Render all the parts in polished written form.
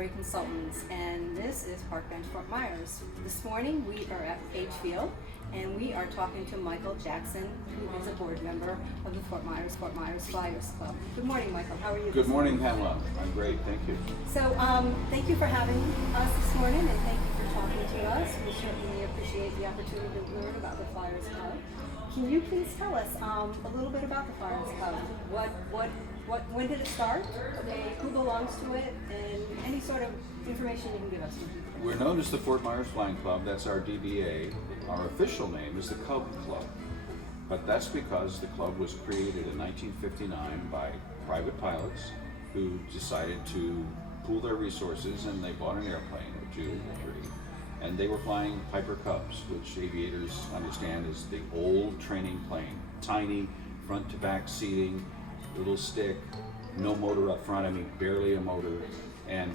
Battery Consultants, and this is Park Bench Fort Myers. This morning we are at Page Field, and we are talking to Michael Jackson, who is a board member of the Fort Myers Flyers Club. Good morning, Michael. How are you? Good morning, Pamela. I'm great, thank you. So, thank you for having us this morning, and thank you for talking to us. We certainly appreciate the opportunity to learn about the Flyers Club. Can you please tell us a little bit about the Flyers Club? When did it start? Who belongs to it? And any sort of information you can give us. We're known as the Fort Myers Flying Club. That's our DBA. Our official name is the Cub Club. But that's because the club was created in 1959 by private pilots who decided to pool their resources, and they bought an airplane, or two or three. And they were flying Piper Cubs, which aviators understand is the old training plane. Tiny, front to back seating, little stick, no motor up front, I mean barely a motor.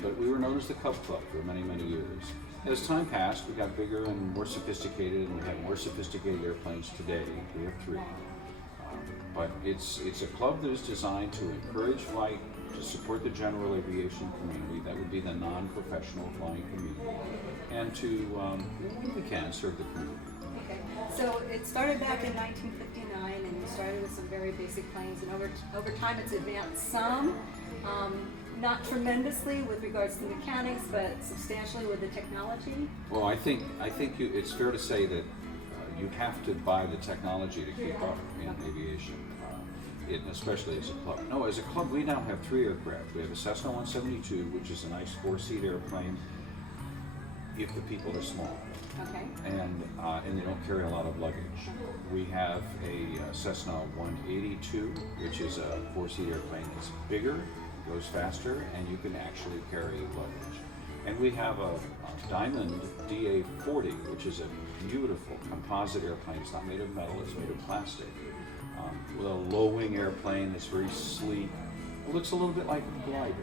But we were known as the Cub Club for many, many years. As time passed, we got bigger and more sophisticated, and we have more sophisticated airplanes today. We have three. But it's a club that is designed to encourage flight, to support the general aviation community, that would be the non-professional flying community, and to, when we can, serve the community. Okay, so it started back in 1959, and you started with some very basic planes, and over time it's advanced some, not tremendously with regards to mechanics, but substantially with the technology. Well, I think it's fair to say that you have to buy the technology to keep up in aviation. Especially as a club. No, as a club, we now have three aircraft. We have a Cessna 172, which is a nice four-seat airplane if the people are small. Okay. And they don't carry a lot of luggage. We have a Cessna 182, which is a four-seat airplane that's bigger, goes faster, and you can actually carry luggage. And we have a Diamond DA-40, which is a beautiful composite airplane. It's not made of metal, it's made of plastic. With a low-wing airplane that's very sleek. It looks a little bit like a glider.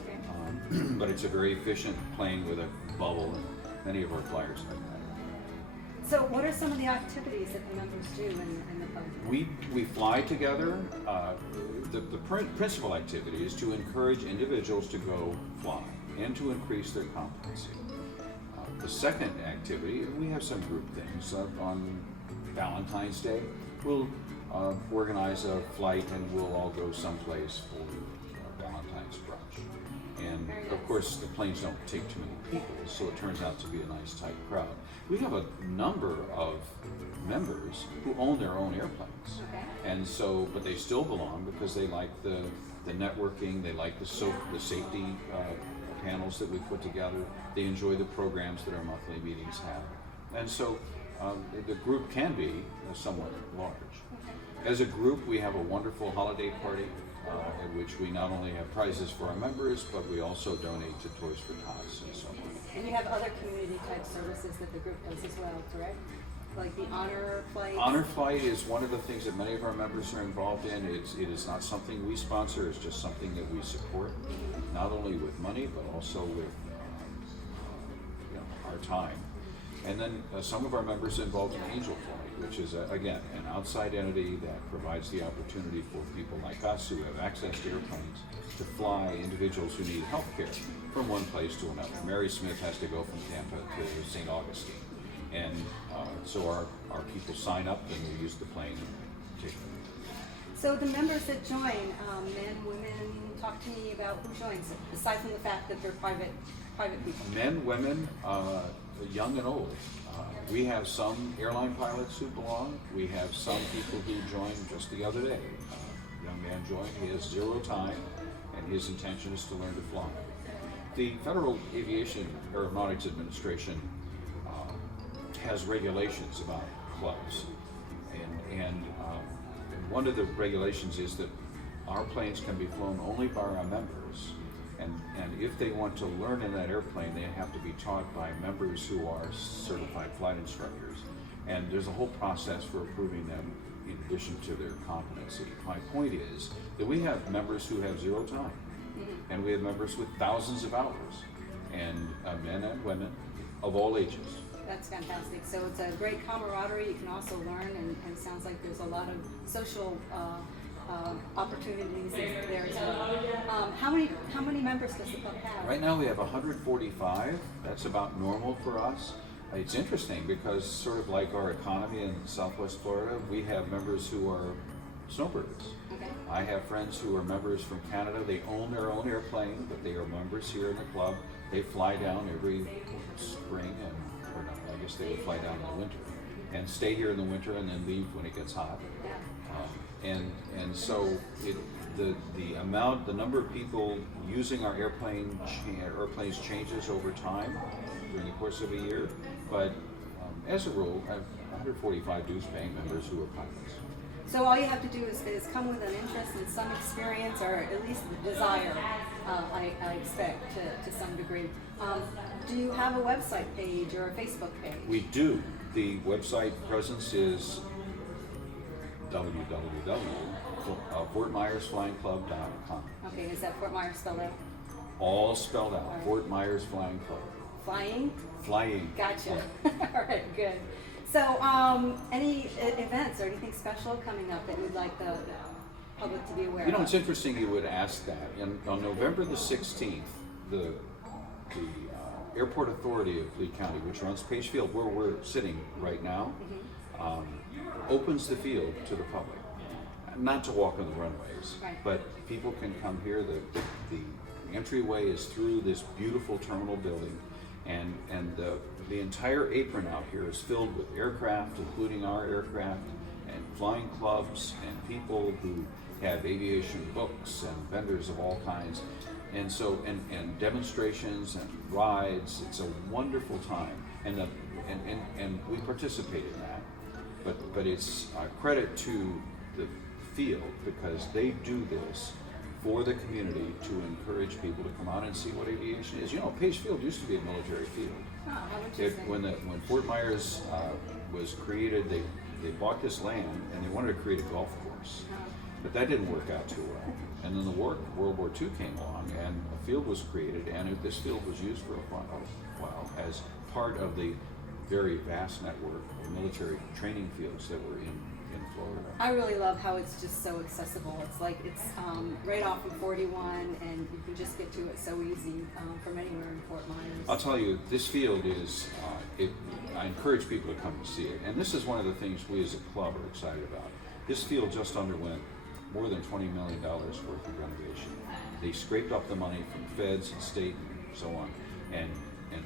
Okay. But it's a very efficient plane with a bubble, and many of our flyers like that. So what are some of the activities that the members do in the club? We fly together. The principal activity is to encourage individuals to go fly and to increase their competency. The second activity, we have some group things. On Valentine's Day, we'll organize a flight and we'll all go someplace for Valentine's brunch. And of course the planes don't take too many people, so it turns out to be a nice tight crowd. We have a number of members who own their own airplanes. Okay. And so, but they still belong because they like the networking, they like the safety panels that we put together, they enjoy the programs that our monthly meetings have. And so the group can be somewhat large. As a group, we have a wonderful holiday party in which we not only have prizes for our members, but we also donate to Toys for Tots and so on. And you have other community type services that the group does as well, correct? Like the honor flight? Honor flight is one of the things that many of our members are involved in. It is not something we sponsor, it's just something that we support, not only with money, but also with our time. And then some of our members are involved in Angel Flight, which is, again, an outside entity that provides the opportunity for people like us who have access to airplanes to fly individuals who need health care from one place to another. Mary Smith has to go from Tampa to St. Augustine. And so our people sign up and we use the plane and take them. So the members that join, men, women, talk to me about who joins it, aside from the fact that they're private people. Men, women, young and old. We have some airline pilots who belong. We have some people who joined just the other day. A young man joined, he has zero time, and his intention is to learn to fly. The Federal Aviation Aeronautics Administration has regulations about clubs. And one of the regulations is that our planes can be flown only by our members. And if they want to learn in that airplane, they have to be taught by members who are certified flight instructors. And there's a whole process for approving them in addition to their competency. My point is that we have members who have zero time, and we have members with thousands of hours, and men and women of all ages. That's fantastic. So it's a great camaraderie. You can also learn, and it sounds like there's a lot of social opportunities there as well. How many members does the club have? Right now we have 145. That's about normal for us. It's interesting because sort of like our economy in Southwest Florida, we have members who are snowbirders. Okay. I have friends who are members from Canada. They own their own airplane, but they are members here in the club. They fly down every spring, or not, I guess they would fly down in the winter, and stay here in the winter and then leave when it gets hot. And so the number of people using our airplanes changes over time during the course of a year, but as a rule, I have 145 dues-paying members who are pilots. So all you have to do is come with an interest and some experience, or at least the desire, I expect, to some degree. Do you have a website page or a Facebook page? We do. The website presence is www.fortmyersflyingclub.com. Okay, is that Fort Myers spelled out? All spelled out. Fort Myers Flying Club. Flying? Flying. Gotcha. All right, good. So, any events or anything special coming up that you'd like the public to be aware of? You know, it's interesting you would ask that. On November the 16th, the Airport Authority of Lee County, which runs Page Field, where we're sitting right now, opens the field to the public. Not to walk on the runways, Right. but people can come here. The entryway is through this beautiful terminal building, and the entire apron out here is filled with aircraft, including our aircraft, and flying clubs, and people who have aviation books, and vendors of all kinds, and so and demonstrations and rides. It's a wonderful time, and we participate in that. But it's credit to the field, because they do this for the community to encourage people to come out and see what aviation is. You know, Page Field used to be a military field. Oh, how interesting. When Fort Myers was created, they bought this land and they wanted to create a golf course, but that didn't work out too well. And then World War II came along, and a field was created, and this field was used for a while as part of the very vast network of military training fields that were in Florida. I really love how it's just so accessible. It's like it's right off of 41, and you can just get to it so easy from anywhere in Fort Myers. I'll tell you, this field is, I encourage people to come and see it. And this is one of the things we as a club are excited about. This field just underwent more than $20 million worth of renovation. They scraped up the money from feds and state and so on. And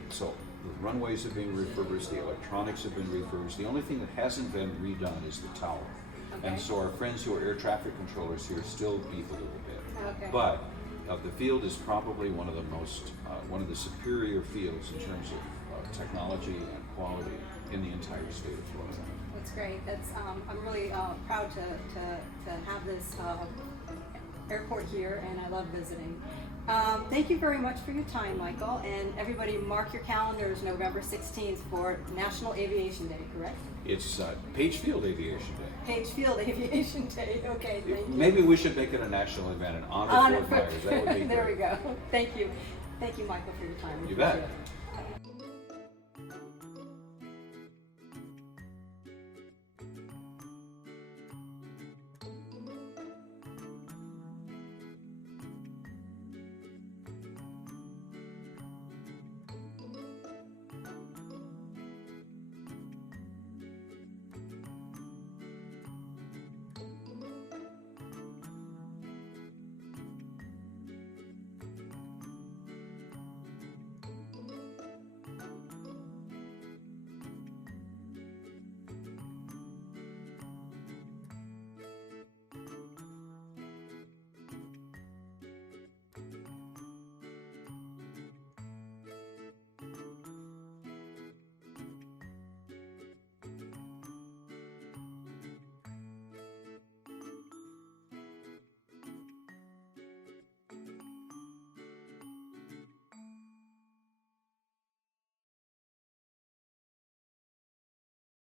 so the runways have been refurbished, the electronics have been refurbished. The only thing that hasn't been redone is the tower. Okay. And so our friends who are air traffic controllers here still beef a little bit. Okay. But the field is probably one of the superior fields in terms of technology and quality in the entire state of Florida. That's great. That's I'm really proud to have this airport here, and I love visiting. Thank you very much for your time, Michael. And everybody, mark your calendars, November 16th for National Aviation Day, correct? It's Page Field Aviation Day. Page Field Aviation Day. Okay, thank you. Maybe we should make it a national event and honor Fort Myers. That would be There great. we go. Thank you. Thank you, Michael, for your time. You bet. Appreciate it.